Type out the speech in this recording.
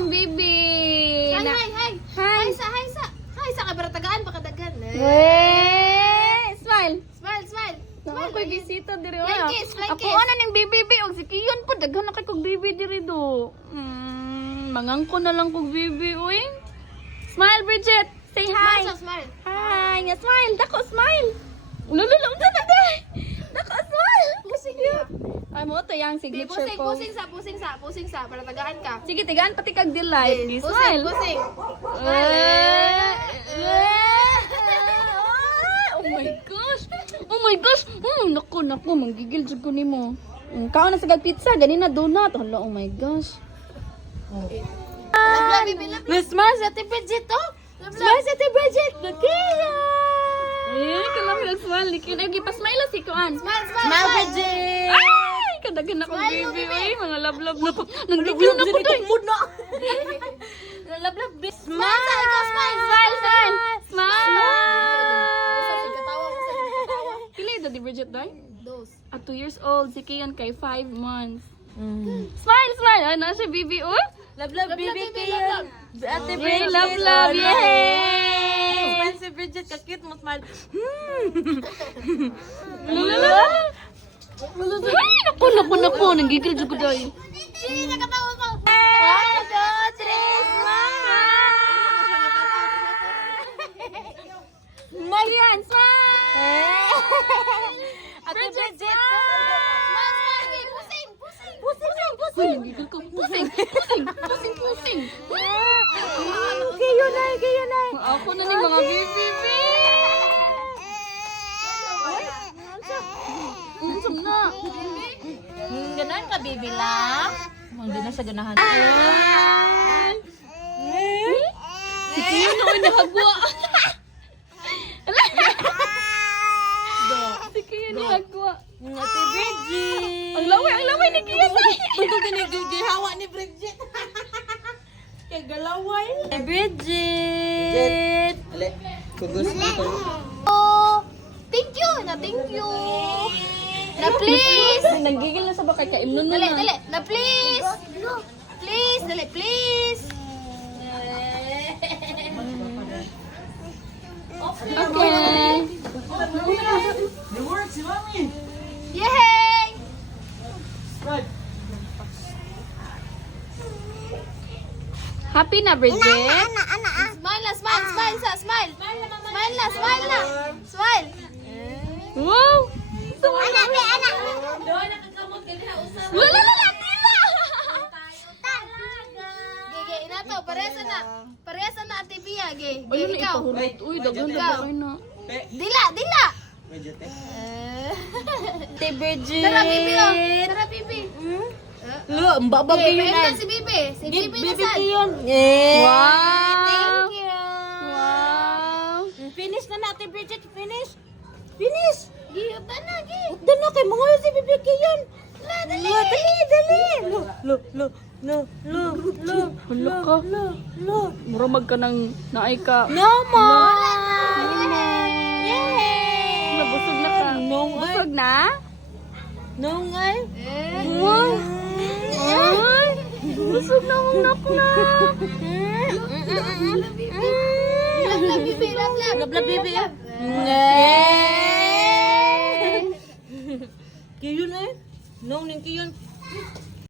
akong bibi. Hi sa kabaratagaan pakadagan. Smile. Smile. Ako'y bisita diri. Flying kiss. Ako ana ning bibi og si Kiyon po daghan na kay kog bibi diri do. Mangangko na lang kog bibi uy. Smile Bridget. Say hi. Smile. Hi, nga smile. Dako smile. Ulululu unsa na day? Dako smile. Sige. Ay mo to yang signature ko. Pusing sa para tagaan ka. Sige, tigaan pati kag delight. Smile. Pusing. Oh my gosh. Naku, manggigil jud ko nimo. Kaon na sa gag pizza, ganina donut. Hala, oh my gosh. Smile sa Ate Bridget to. Smile sa Ate Bridget. Nakiya. Kailangan na smile. Lagi pa smile si Kuan. Smile Bridget. Ay, kadagan ako baby. Uy, mga love-love na po. Nanggigil na ko doy. Love. Smile. Pila ito di Bridget doy? Dos. At 2 years old. Si Kian kay 5 months. Smile. Ano siya, baby? Oh? Love, baby kayo. Ate Yay, Bridget. love. Yay! Smile si Bridget, kakit mo smile. Lala. Ay, naku. Nanggigil dyan ko doy. Hindi nakatawa ko. 1, 2, 3, smile. Marian, smile! Ate Bridget. Pusing. Nanggigil ko. Pusing. Kayo na. Ako na ni mga baby. Unsam na. Ganahan ka, baby lang. Hindi na siya ganahan. Si Kian na nahagwa. Si Kian nahagwa. Ate Bridget. Ang laway ni Kian. Bundog din gihawa ni Bridget. Kaya galaway. Ate Bridget. Ale, kugos dito. Oh, thank you. Na please. Nanggigil na sa bakay ka. Imnon na Dali. na. Na please. Please. Okay. The words, si Mami. Yay! Right. Happy na, Bridget? Smile na. Smile na. Smile. Wow! Anak. Lala, tila! Gege, ina to. Parehasa na Ate Bia. Ge, Ayun na ikaw. ipahulot. Uy, daghan na Ikaw. bakay na. Dila. Bridget, Ate Bridget. Tara, Bibi. Lo, mbaba Okay, pahinga si Bibi. Si Bibi na saan? Wow! Thank you. Wow! Finish na natin, Bridget. Finish. Giyot na. Udan na kay mga si Bibi Kiyon. Dali. Hala ka. Muramag ka ng naay ka. Nabusog na ka. Busog na? Nungay. Wow! Ay! Busog na mong naknak. Love, Bibi. Kiyon eh. Nung ning Kiyon.